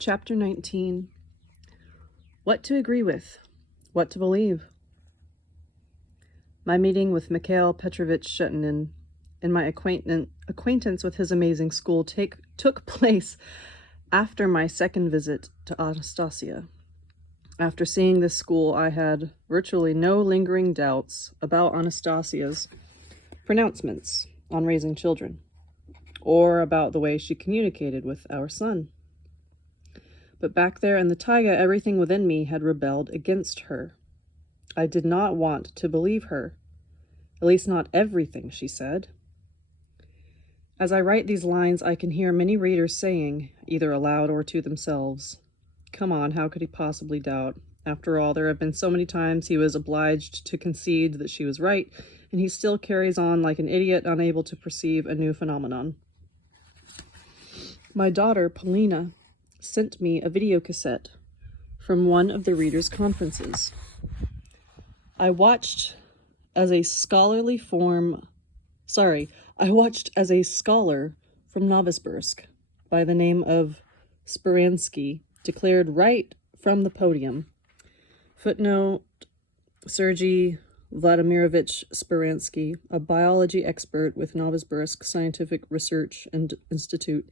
Chapter 19. What to agree with, what to believe. My meeting with Mikhail Petrovich Shetinin and my acquaintance with his amazing school took place after my second visit to Anastasia. After seeing this school, I had virtually no lingering doubts about Anastasia's pronouncements on raising children, or about the way she communicated with our son. But back there in the taiga, everything within me had rebelled against her. I did not want to believe her, at least not everything she said. As I write these lines, I can hear many readers saying, either aloud or to themselves, "Come on, how could he possibly doubt? After all, there have been so many times he was obliged to concede that she was right, and he still carries on like an idiot, unable to perceive a new phenomenon." My daughter, Polina, sent me a video cassette from one of the readers' conferences. I watched as a scholar from Novosibirsk by the name of Speransky declared right from the podium. Footnote: Sergei Vladimirovich Speransky, a biology expert with Novosibirsk Scientific Research Institute,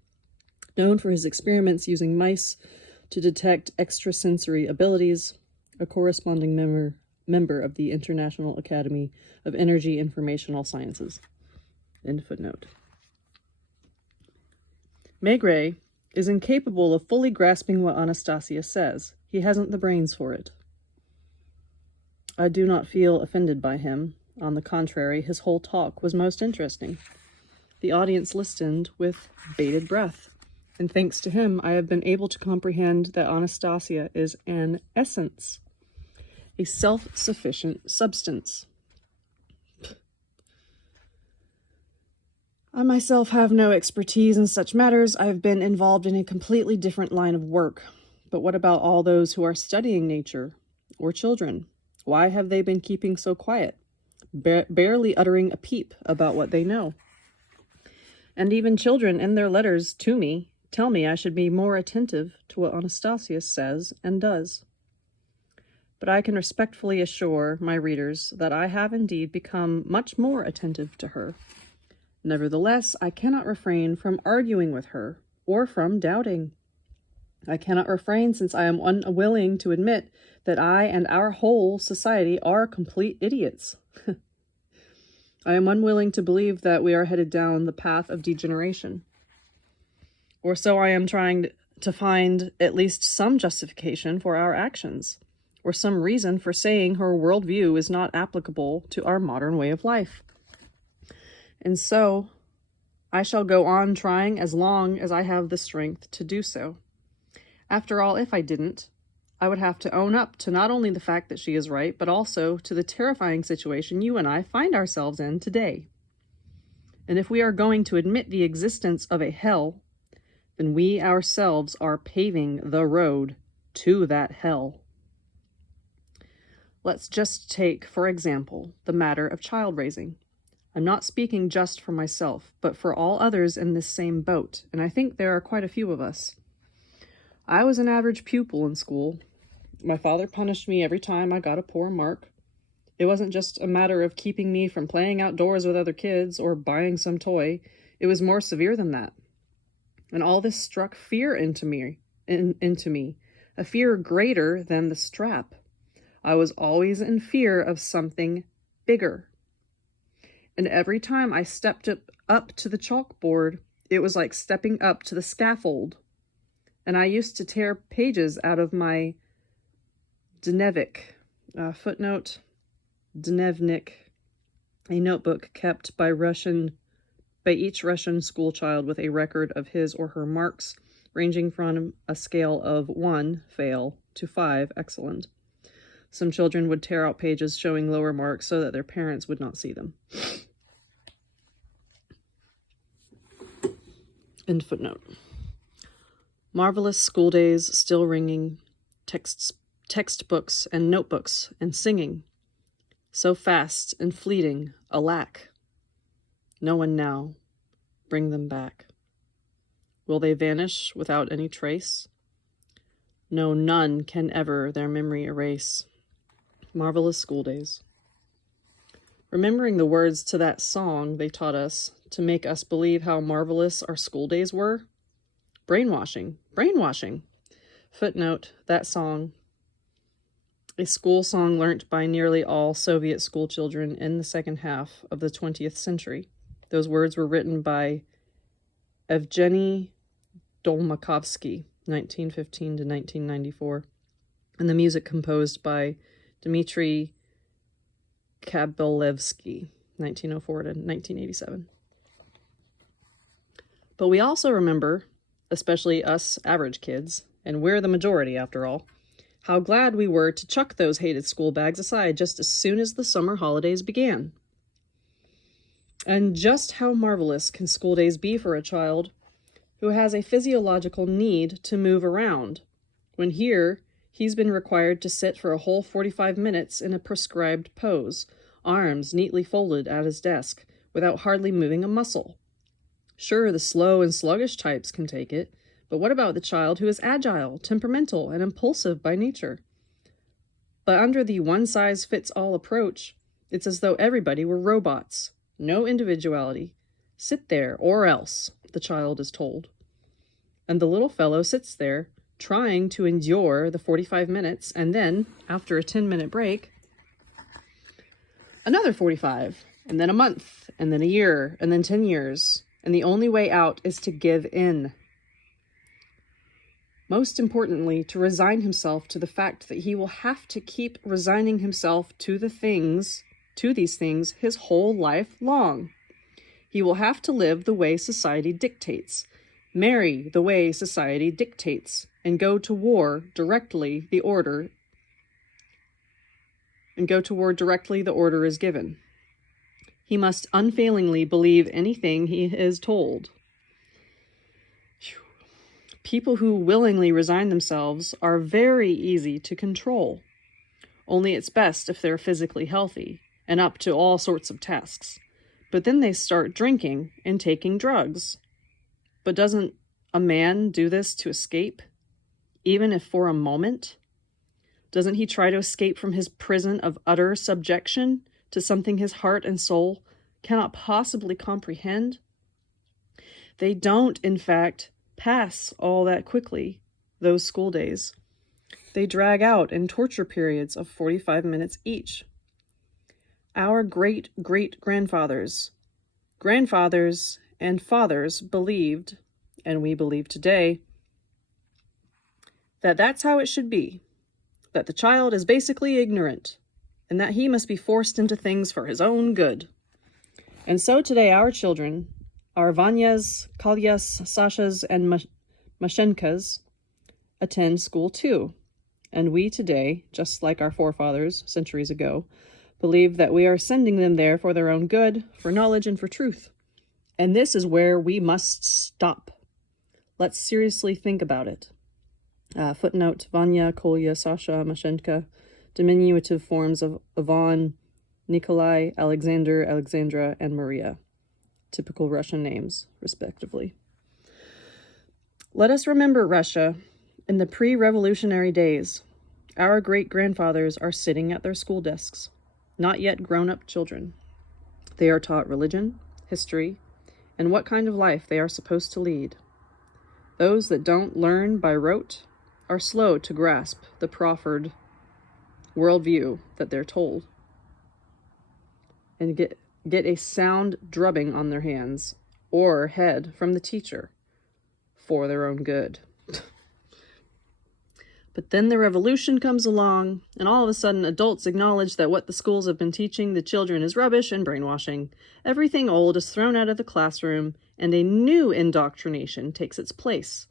known for his experiments using mice to detect extrasensory abilities, a corresponding member of the International Academy of Energy Informational Sciences. End footnote. Megré is incapable of fully grasping what Anastasia says. He hasn't the brains for it. I do not feel offended by him. On the contrary, his whole talk was most interesting. The audience listened with bated breath, and thanks to him, I have been able to comprehend that Anastasia is an essence, a self-sufficient substance. I myself have no expertise in such matters. I have been involved in a completely different line of work. But what about all those who are studying nature or children? Why have they been keeping so quiet, barely uttering a peep about what they know? And even children in their letters to me tell me I should be more attentive to what Anastasia says and does. But I can respectfully assure my readers that I have indeed become much more attentive to her. Nevertheless, I cannot refrain from arguing with her, or from doubting. I cannot refrain, since I am unwilling to admit that I and our whole society are complete idiots. I am unwilling to believe that we are headed down the path of degeneration. Or so I am trying to find at least some justification for our actions, or some reason for saying her worldview is not applicable to our modern way of life. And so, I shall go on trying as long as I have the strength to do so. After all, if I didn't, I would have to own up to not only the fact that she is right, but also to the terrifying situation you and I find ourselves in today. And if we are going to admit the existence of a hell, then we ourselves are paving the road to that hell. Let's just take, for example, the matter of child raising. I'm not speaking just for myself, but for all others in this same boat, and I think there are quite a few of us. I was an average pupil in school. My father punished me every time I got a poor mark. It wasn't just a matter of keeping me from playing outdoors with other kids or buying some toy. It was more severe than that. And all this struck fear into me, a fear greater than the strap. I was always in fear of something bigger. And every time I stepped up to the chalkboard, it was like stepping up to the scaffold. And I used to tear pages out of my dnevnik, footnote, dnevnik, a notebook kept by each Russian schoolchild with a record of his or her marks, ranging from a scale of 1, fail, to 5, excellent. Some children would tear out pages showing lower marks so that their parents would not see them. End footnote. Marvelous school days still ringing, textbooks and notebooks and singing. So fast and fleeting, alack. No one now. Bring them back. Will they vanish without any trace? No, none can ever their memory erase. Marvelous school days. Remembering the words to that song they taught us to make us believe how marvelous our school days were. Brainwashing. Brainwashing. Footnote, that song. A school song learnt by nearly all Soviet school children in the second half of the 20th century. Those words were written by Evgeny Dolmakovsky, 1915 to 1994, and the music composed by Dmitry Kabalevsky, 1904 to 1987. But we also remember, especially us average kids, and we're the majority after all, how glad we were to chuck those hated school bags aside just as soon as the summer holidays began. And just how marvelous can school days be for a child who has a physiological need to move around, when here he's been required to sit for a whole 45 minutes in a prescribed pose, arms neatly folded at his desk, without hardly moving a muscle. Sure, the slow and sluggish types can take it, but what about the child who is agile, temperamental, and impulsive by nature? But under the one-size-fits-all approach, it's as though everybody were robots. No individuality. Sit there, or else, the child is told. And the little fellow sits there, trying to endure the 45 minutes, and then, after a 10-minute break, another 45, and then a month, and then a year, and then 10 years. And the only way out is to give in. Most importantly, to resign himself to the fact that he will have to keep resigning himself to these things his whole life long. He will have to live the way society dictates, marry the way society dictates, and go to war directly the order is given. He must unfailingly believe anything he is told. People who willingly resign themselves are very easy to control. Only it's best if they're physically healthy and up to all sorts of tasks. But then they start drinking and taking drugs. But doesn't a man do this to escape, even if for a moment? Doesn't he try to escape from his prison of utter subjection to something his heart and soul cannot possibly comprehend? They don't, in fact, pass all that quickly, those school days. They drag out in torture periods of 45 minutes each. Our great-great-grandfathers, grandfathers, and fathers believed, and we believe today, that that's how it should be, that the child is basically ignorant, and that he must be forced into things for his own good. And so today our children, our Vanyas, Kalyas, Sashas, and Mashenkas, attend school too. And we today, just like our forefathers centuries ago, believe that we are sending them there for their own good, for knowledge, and for truth. And this is where we must stop. Let's seriously think about it. Footnote, Vanya, Kolya, Sasha, Mashenka, diminutive forms of Ivan, Nikolai, Alexander, Alexandra, and Maria. Typical Russian names, respectively. Let us remember Russia in the pre-revolutionary days. Our great-grandfathers are sitting at their school desks, not yet grown-up children. They are taught religion, history, and what kind of life they are supposed to lead. Those that don't learn by rote are slow to grasp the proffered worldview that they're told, and get a sound drubbing on their hands or head from the teacher for their own good. But then the revolution comes along, and all of a sudden adults acknowledge that what the schools have been teaching the children is rubbish and brainwashing. Everything old is thrown out of the classroom, and a new indoctrination takes its place.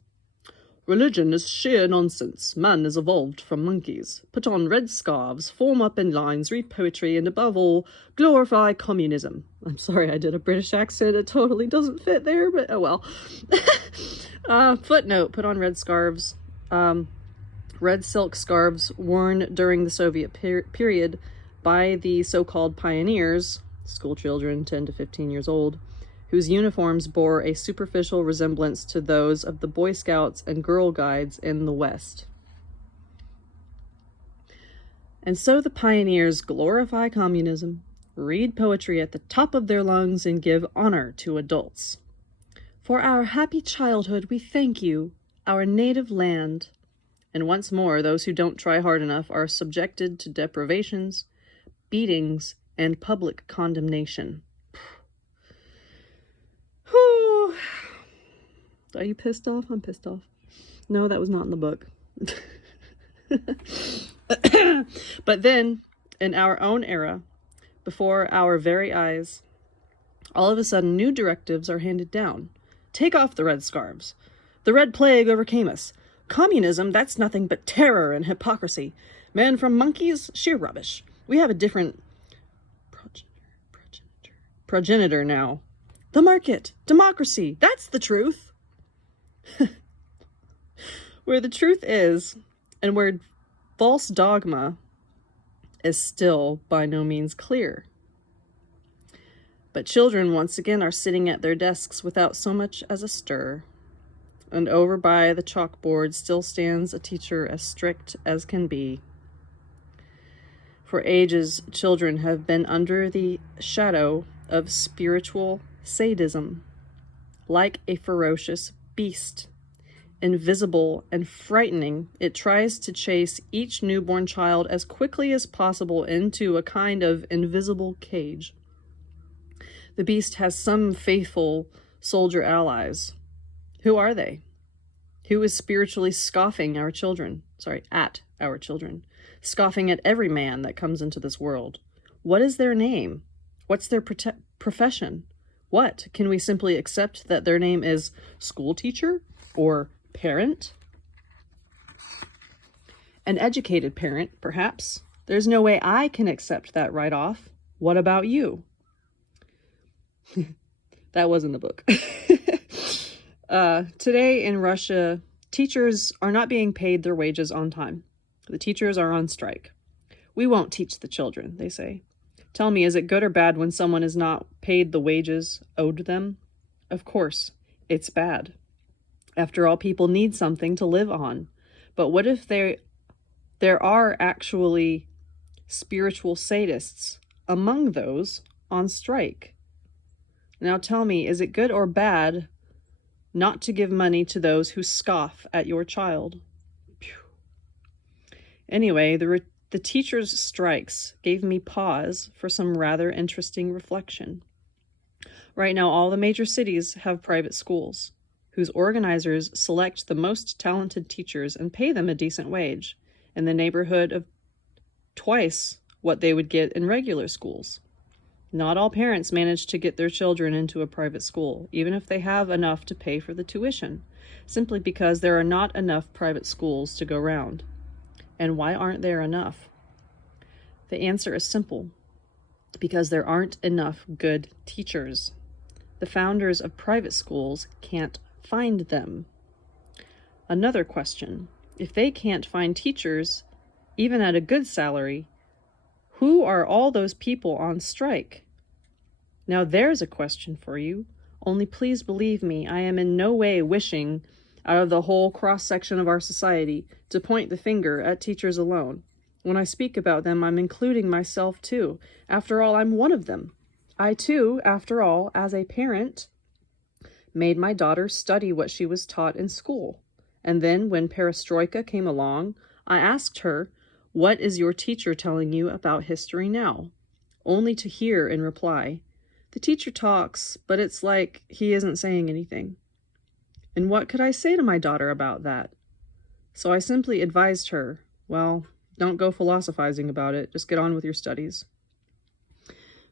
Religion is sheer nonsense. Man is evolved from monkeys. Put on red scarves, form up in lines, read poetry, and above all, glorify communism. I'm sorry, I did a British accent. It totally doesn't fit there, but oh well. Footnote, put on red scarves. Red silk scarves worn during the Soviet period by the so-called pioneers, school children 10 to 15 years old, whose uniforms bore a superficial resemblance to those of the Boy Scouts and Girl Guides in the West. And so the pioneers glorify communism, read poetry at the top of their lungs, and give honor to adults. For our happy childhood we thank you, our native land. And once more, those who don't try hard enough are subjected to deprivations, beatings, and public condemnation. Whew. Are you pissed off? I'm pissed off. No, that was not in the book. But then, in our own era, before our very eyes, all of a sudden new directives are handed down. Take off the red scarves. The Red Plague overcame us. Communism, that's nothing but terror and hypocrisy. Men from monkeys, sheer rubbish. We have a different progenitor now. The market, democracy, that's the truth. Where the truth is, and where false dogma is still by no means clear. But children once again are sitting at their desks without so much as a stir. And over by the chalkboard still stands a teacher as strict as can be. For ages, children have been under the shadow of spiritual sadism, like a ferocious beast. Invisible and frightening, it tries to chase each newborn child as quickly as possible into a kind of invisible cage. The beast has some faithful soldier allies. Who are they? Who is spiritually scoffing our children? At our children. Scoffing at every man that comes into this world. What is their name? What's their profession? What? Can we simply accept that their name is school teacher or parent? An educated parent, perhaps. There's no way I can accept that right off. What about you? That was in the book. Today in Russia, teachers are not being paid their wages on time. The teachers are on strike. We won't teach the children, they say. Tell me, is it good or bad when someone is not paid the wages owed them? Of course, it's bad. After all, people need something to live on. But what if there are actually spiritual sadists among those on strike? Now tell me, is it good or bad not to give money to those who scoff at your child? Anyway, the teachers' strikes gave me pause for some rather interesting reflection. Right now, all the major cities have private schools, whose organizers select the most talented teachers and pay them a decent wage, in the neighborhood of twice what they would get in regular schools. Not all parents manage to get their children into a private school, even if they have enough to pay for the tuition, simply because there are not enough private schools to go round. And why aren't there enough? The answer is simple. Because there aren't enough good teachers. The founders of private schools can't find them. Another question. If they can't find teachers, even at a good salary, who are all those people on strike? Now there's a question for you. Only please believe me, I am in no way wishing, out of the whole cross-section of our society, to point the finger at teachers alone. When I speak about them, I'm including myself too. After all, I'm one of them. I too, after all, as a parent, made my daughter study what she was taught in school. And then when perestroika came along, I asked her, "What is your teacher telling you about history now?" Only to hear in reply, "The teacher talks, but it's like he isn't saying anything." And what could I say to my daughter about that? So I simply advised her, well, don't go philosophizing about it, just get on with your studies.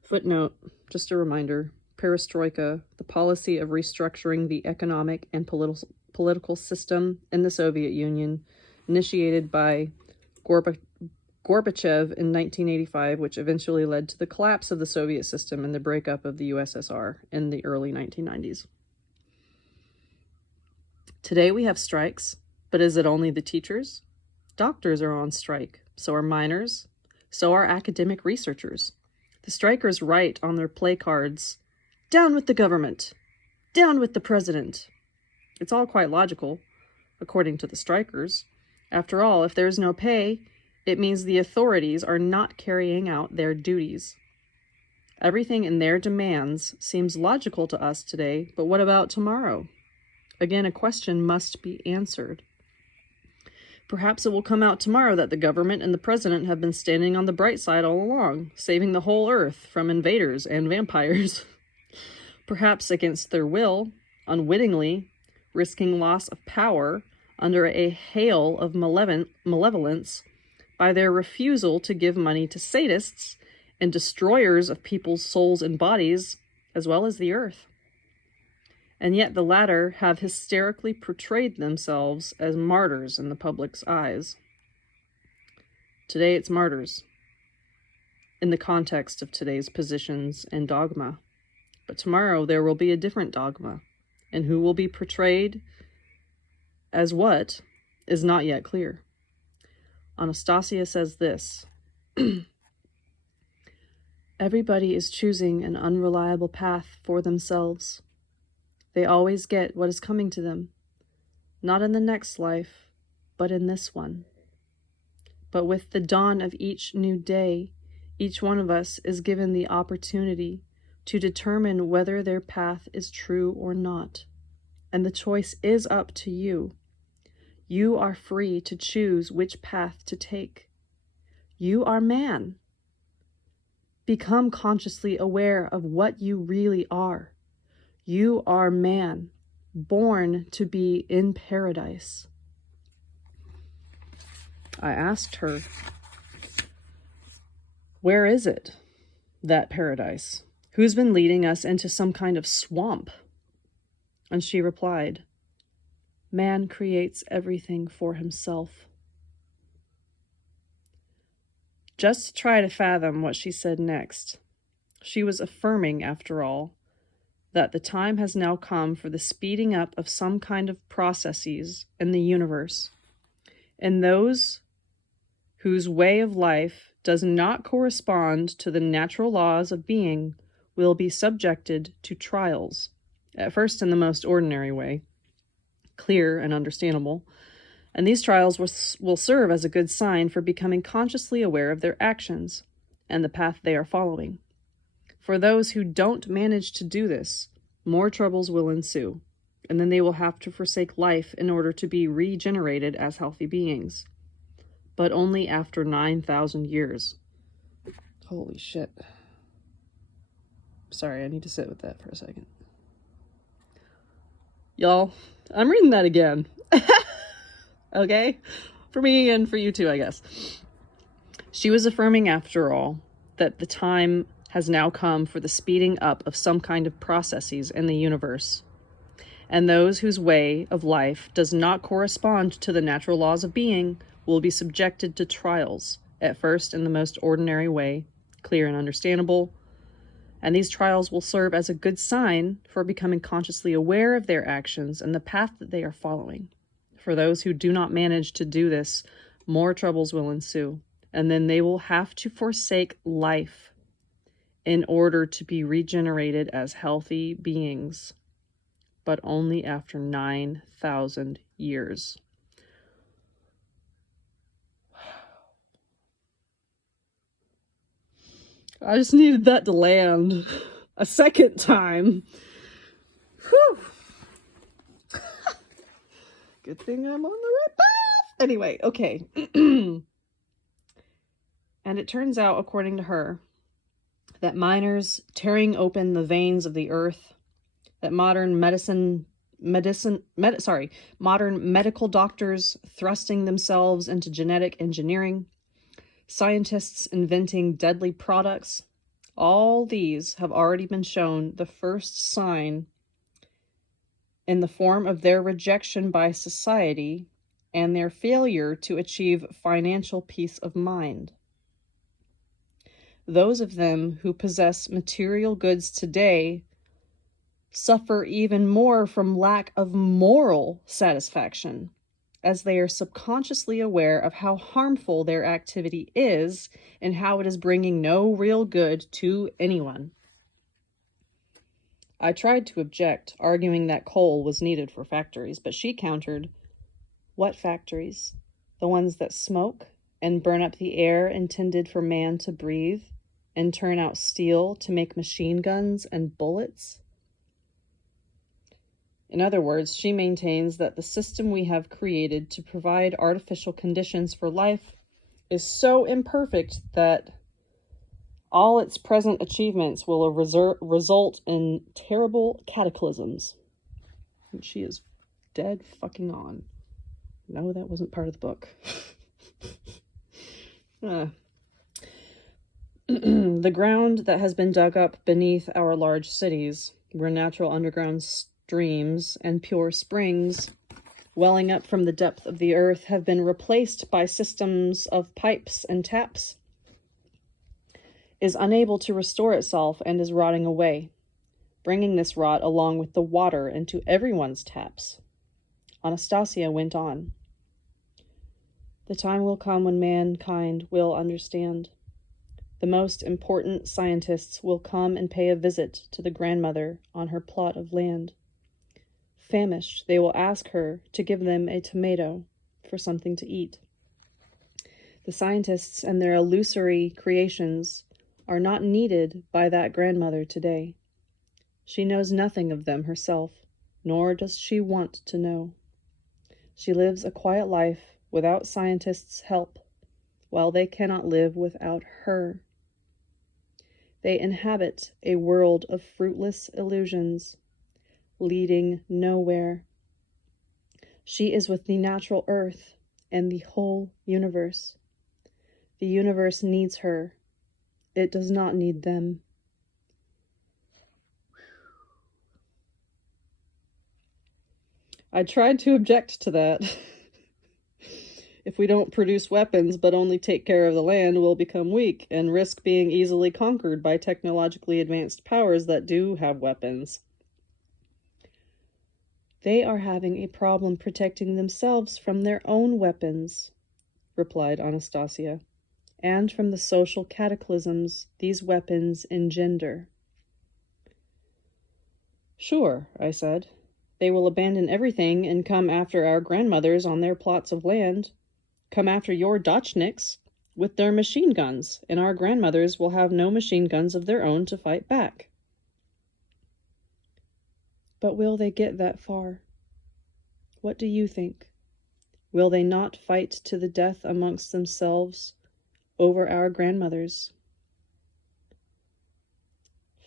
Footnote, just a reminder, perestroika, the policy of restructuring the economic and political system in the Soviet Union, initiated by Gorbachev in 1985, which eventually led to the collapse of the Soviet system and the breakup of the USSR in the early 1990s. Today we have strikes, but is it only the teachers? Doctors are on strike, so are miners, so are academic researchers. The strikers write on their placards, "Down with the government! Down with the president!" It's all quite logical, according to the strikers. After all, if there's no pay, It means the authorities are not carrying out their duties. Everything in their demands seems logical to us today, but what about tomorrow? Again, a question must be answered. Perhaps it will come out tomorrow that the government and the president have been standing on the bright side all along, saving the whole earth from invaders and vampires. Perhaps against their will, unwittingly, risking loss of power under a hail of malevolence by their refusal to give money to sadists and destroyers of people's souls and bodies, as well as the earth. And yet the latter have hysterically portrayed themselves as martyrs in the public's eyes. Today it's martyrs, in the context of today's positions and dogma. But tomorrow there will be a different dogma, and who will be portrayed as what is not yet clear. Anastasia says this: everybody is choosing an unreliable path for themselves. They always get what is coming to them, not in the next life, but in this one. But with the dawn of each new day, each one of us is given the opportunity to determine whether their path is true or not. And the choice is up to you. You are free to choose which path to take. You are man. Become consciously aware of what you really are. You are man, born to be in paradise. I asked her, where is it, that paradise? Who's been leading us into some kind of swamp? And she replied, man creates everything for himself. Just to try to fathom what she said next, she was affirming, after all, that the time has now come for the speeding up of some kind of processes in the universe, and those whose way of life does not correspond to the natural laws of being will be subjected to trials, at first in the most ordinary way, clear and understandable, and these trials will serve as a good sign for becoming consciously aware of their actions and the path they are following. For those who don't manage to do this, more troubles will ensue, and then they will have to forsake life in order to be regenerated as healthy beings. But only after 9,000 years. Holy shit. Sorry, I need to sit with that for a second. Y'all, I'm reading that again. Okay? For me and for you too, I guess. She was affirming, after all, that the time has now come for the speeding up of some kind of processes in the universe. And those whose way of life does not correspond to the natural laws of being will be subjected to trials, at first in the most ordinary way, clear and understandable. And these trials will serve as a good sign for becoming consciously aware of their actions and the path that they are following. For those who do not manage to do this, more troubles will ensue, and then they will have to forsake life in order to be regenerated as healthy beings, but only after 9,000 years. I just needed that to land a second time. Whew. Good thing I'm on the right path. Anyway, okay. And it turns out, according to her, that miners tearing open the veins of the earth, that modern medical doctors thrusting themselves into genetic engineering, scientists inventing deadly products, all these have already been shown the first sign in the form of their rejection by society and their failure to achieve financial peace of mind. Those of them who possess material goods today suffer even more from lack of moral satisfaction, as they are subconsciously aware of how harmful their activity is and how it is bringing no real good to anyone. I tried to object, arguing that coal was needed for factories, but she countered, "What factories? The ones that smoke and burn up the air intended for man to breathe, and turn out steel to make machine guns and bullets? In other words, she maintains that the system we have created to provide artificial conditions for life is so imperfect that all its present achievements will result in terrible cataclysms. And she is dead fucking on. No, that wasn't part of the book. The ground that has been dug up beneath our large cities, where natural underground streams and pure springs welling up from the depth of the earth have been replaced by systems of pipes and taps, is unable to restore itself and is rotting away, bringing this rot along with the water into everyone's taps. Anastasia went on. The time will come when mankind will understand. The most important scientists will come and pay a visit to the grandmother on her plot of land. Famished, they will ask her to give them a tomato for something to eat. The scientists and their illusory creations are not needed by that grandmother today. She knows nothing of them herself, nor does she want to know. She lives a quiet life without scientists' help, while they cannot live without her. They inhabit a world of fruitless illusions, leading nowhere. She is with the natural earth and the whole universe. The universe needs her. It does not need them. I tried to object to that. If we don't produce weapons but only take care of the land, we'll become weak and risk being easily conquered by technologically advanced powers that do have weapons. They are having a problem protecting themselves from their own weapons, replied Anastasia, and from the social cataclysms these weapons engender. Sure, I said. They will abandon everything and come after our grandmothers on their plots of land. Come after your Dachniks with their machine guns, and our grandmothers will have no machine guns of their own to fight back. But will they get that far? What do you think? Will they not fight to the death amongst themselves over our grandmothers?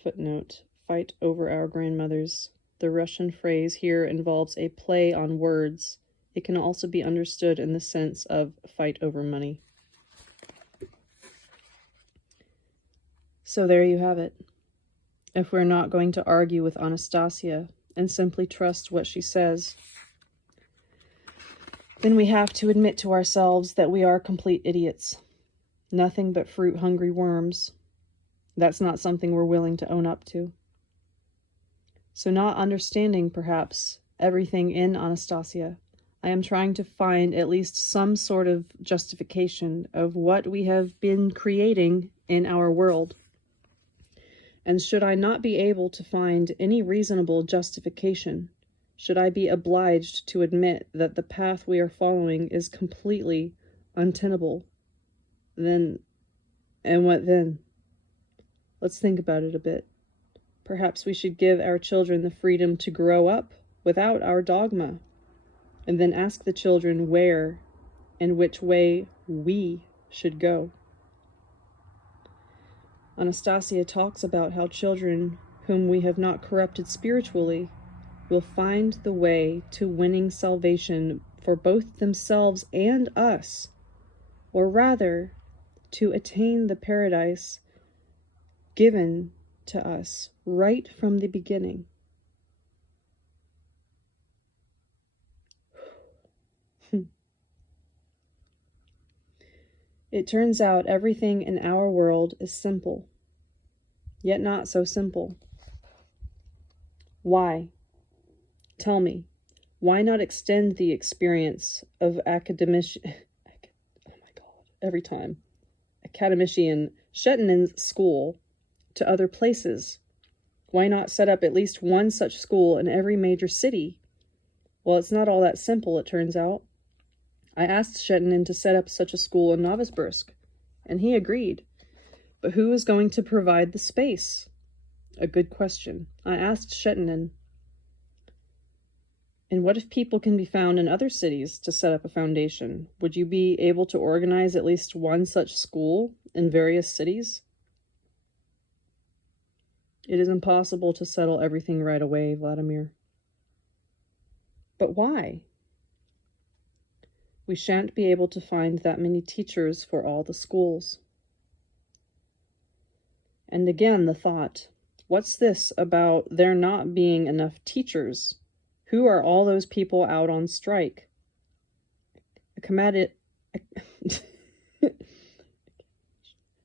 Footnote: fight over our grandmothers. The Russian phrase here involves a play on words. It can also be understood in the sense of fight over money. So there you have it. If we're not going to argue with Anastasia and simply trust what she says, then we have to admit to ourselves that we are complete idiots. Nothing but fruit-hungry worms. That's not something we're willing to own up to. So not understanding, perhaps, everything in Anastasia, I am trying to find at least some sort of justification of what we have been creating in our world. And should I not be able to find any reasonable justification, should I be obliged to admit that the path we are following is completely untenable, then, and what then? Let's think about it a bit. Perhaps we should give our children the freedom to grow up without our dogma, and then ask the children where and which way we should go. Anastasia talks about how children whom we have not corrupted spiritually will find the way to winning salvation for both themselves and us, or rather, to attain the paradise given to us right from the beginning. It turns out everything in our world is simple, yet not so simple. Why? Tell me, why not extend the experience of academician Shettinen's school to other places? Why not set up at least one such school in every major city? Well, it's not all that simple, it turns out. I asked Shetinin to set up such a school in Novosibirsk, and he agreed. But who is going to provide the space? A good question. I asked Shetinin, and what if people can be found in other cities to set up a foundation? Would you be able to organize at least one such school in various cities? It is impossible to settle everything right away, Vladimir. But why? We shan't be able to find that many teachers for all the schools. And again, the thought, what's this about there not being enough teachers? Who are all those people out on strike?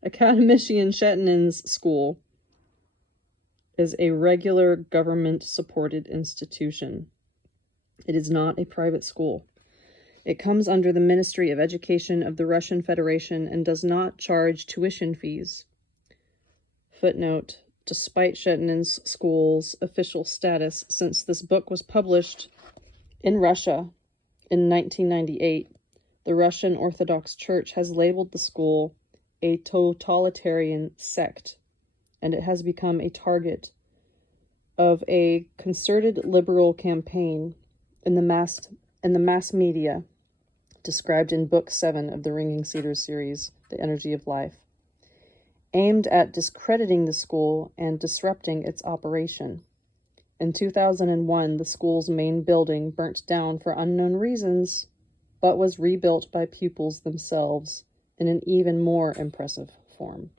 Academician Shetinin's school is a regular government-supported institution. It is not a private school. It comes under the Ministry of Education of the Russian Federation and does not charge tuition fees. Footnote, despite Shetinin's school's official status since this book was published in Russia in 1998, the Russian Orthodox Church has labeled the school a totalitarian sect, and it has become a target of a concerted liberal campaign in the mass media, described in Book 7 of the Ringing Cedars series, The Energy of Life, aimed at discrediting the school and disrupting its operation. In 2001, the school's main building burnt down for unknown reasons, but was rebuilt by pupils themselves in an even more impressive form.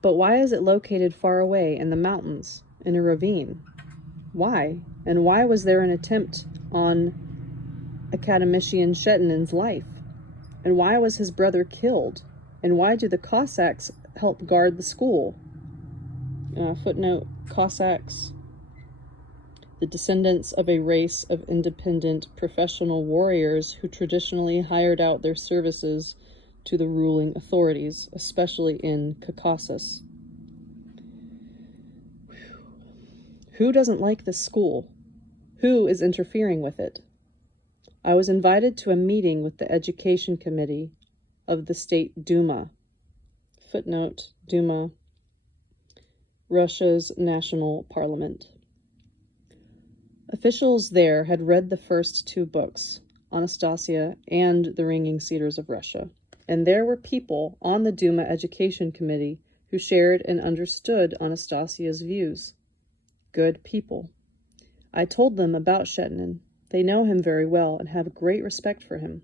But why is it located far away in the mountains, in a ravine? Why? And why was there an attempt on Academician Shetinin's life? And why was his brother killed? And why do the Cossacks help guard the school? Footnote, Cossacks, the descendants of a race of independent professional warriors who traditionally hired out their services to the ruling authorities, especially in Caucasus. Who doesn't like this school? Who is interfering with it? I was invited to a meeting with the Education Committee of the State Duma. Footnote, Duma, Russia's national parliament. Officials there had read the first two books, Anastasia and The Ringing Cedars of Russia, and there were people on the Duma Education Committee who shared and understood Anastasia's views. Good people. I told them about Shetinin. They know him very well and have great respect for him.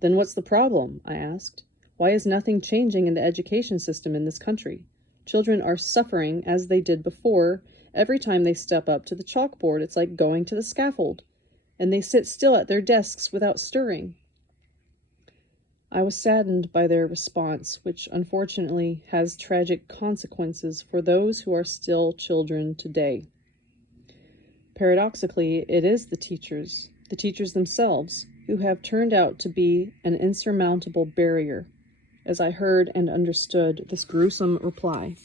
Then what's the problem? I asked. Why is nothing changing in the education system in this country? Children are suffering as they did before. Every time they step up to the chalkboard, it's like going to the scaffold, and they sit still at their desks without stirring. I was saddened by their response, which unfortunately has tragic consequences for those who are still children today. Paradoxically, it is the teachers themselves, who have turned out to be an insurmountable barrier, as I heard and understood this gruesome reply.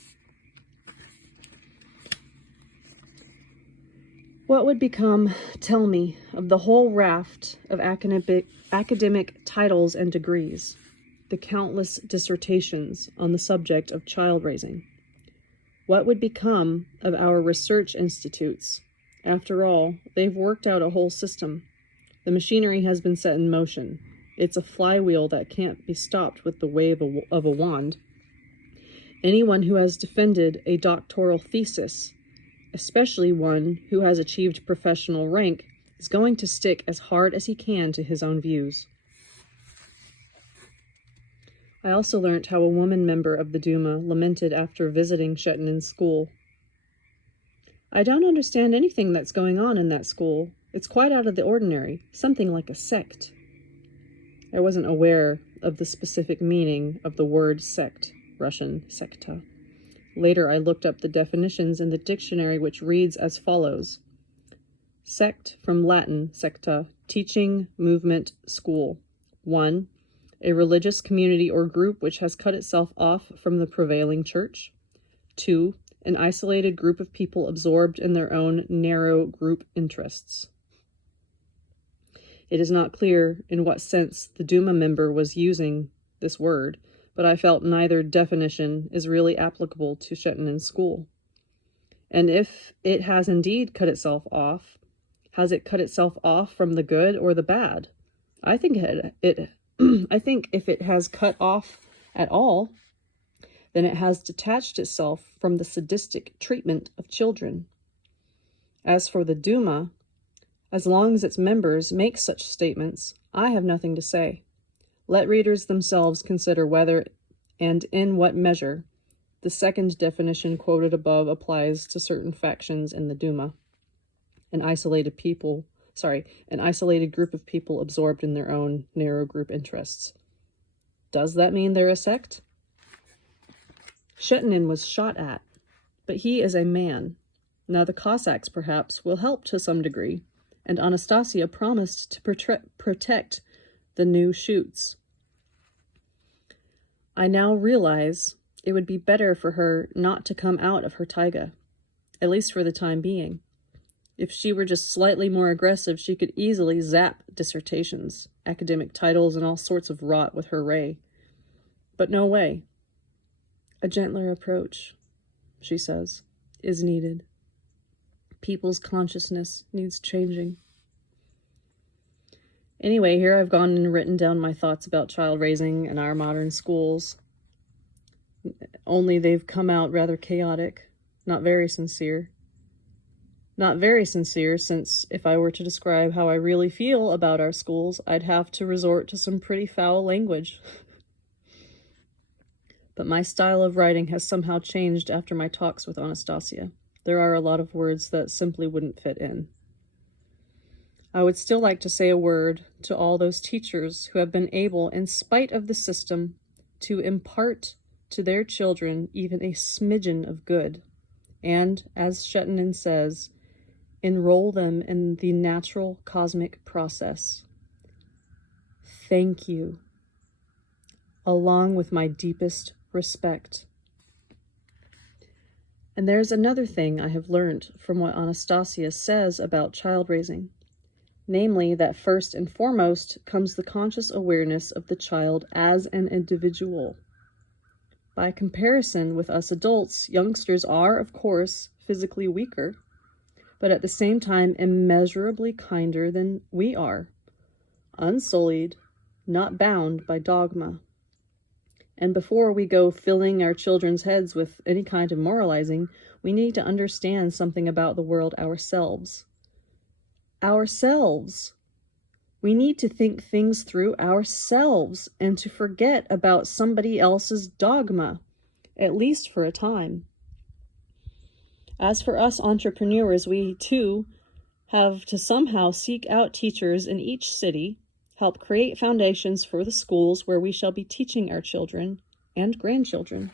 What would become, tell me, of the whole raft of academic titles and degrees, the countless dissertations on the subject of child raising? What would become of our research institutes? After all, they've worked out a whole system. The machinery has been set in motion. It's a flywheel that can't be stopped with the wave of a wand. Anyone who has defended a doctoral thesis, especially one who has achieved professional rank, is going to stick as hard as he can to his own views. I also learnt how a woman member of the Duma lamented after visiting Shetinin's school. I don't understand anything that's going on in that school. It's quite out of the ordinary, something like a sect. I wasn't aware of the specific meaning of the word sect, Russian sekta. Later, I looked up the definitions in the dictionary, which reads as follows. Sect, from Latin, secta, teaching, movement, school. 1. A religious community or group which has cut itself off from the prevailing church. 2. an isolated group of people absorbed in their own narrow group interests. It is not clear in what sense the Duma member was using this word, but I felt neither definition is really applicable to Shettinin's school. And if it has indeed cut itself off, has it cut itself off from the good or the bad? I think I think if it has cut off at all, then it has detached itself from the sadistic treatment of children. As for the Duma, as long as its members make such statements, I have nothing to say. Let readers themselves consider whether and in what measure the second definition quoted above applies to certain factions in the Duma, an isolated group of people absorbed in their own narrow group interests. Does that mean they're a sect? Shettinin was shot at, but he is a man. Now the Cossacks, perhaps, will help to some degree, and Anastasia promised to protect the new shoots. I now realize it would be better for her not to come out of her taiga, at least for the time being. If she were just slightly more aggressive, she could easily zap dissertations, academic titles, and all sorts of rot with her ray. But no way. A gentler approach, she says, is needed. People's consciousness needs changing. Anyway, here I've gone and written down my thoughts about child raising in our modern schools. Only they've come out rather chaotic, not very sincere. Not very sincere, since if I were to describe how I really feel about our schools, I'd have to resort to some pretty foul language. But my style of writing has somehow changed after my talks with Anastasia. There are a lot of words that simply wouldn't fit in. I would still like to say a word to all those teachers who have been able, in spite of the system, to impart to their children even a smidgen of good, and, as Shettinin says, enroll them in the natural cosmic process. Thank you, along with my deepest respect. And there's another thing I have learned from what Anastasia says about child raising, namely that first and foremost comes the conscious awareness of the child as an individual. By comparison with us adults, youngsters are, of course, physically weaker, but at the same time immeasurably kinder than we are, unsullied, not bound by dogma. And before we go filling our children's heads with any kind of moralizing, we need to understand something about the world ourselves. Ourselves. We need to think things through ourselves and to forget about somebody else's dogma, at least for a time. As for us entrepreneurs, we too have to somehow seek out teachers in each city, help create foundations for the schools where we shall be teaching our children and grandchildren.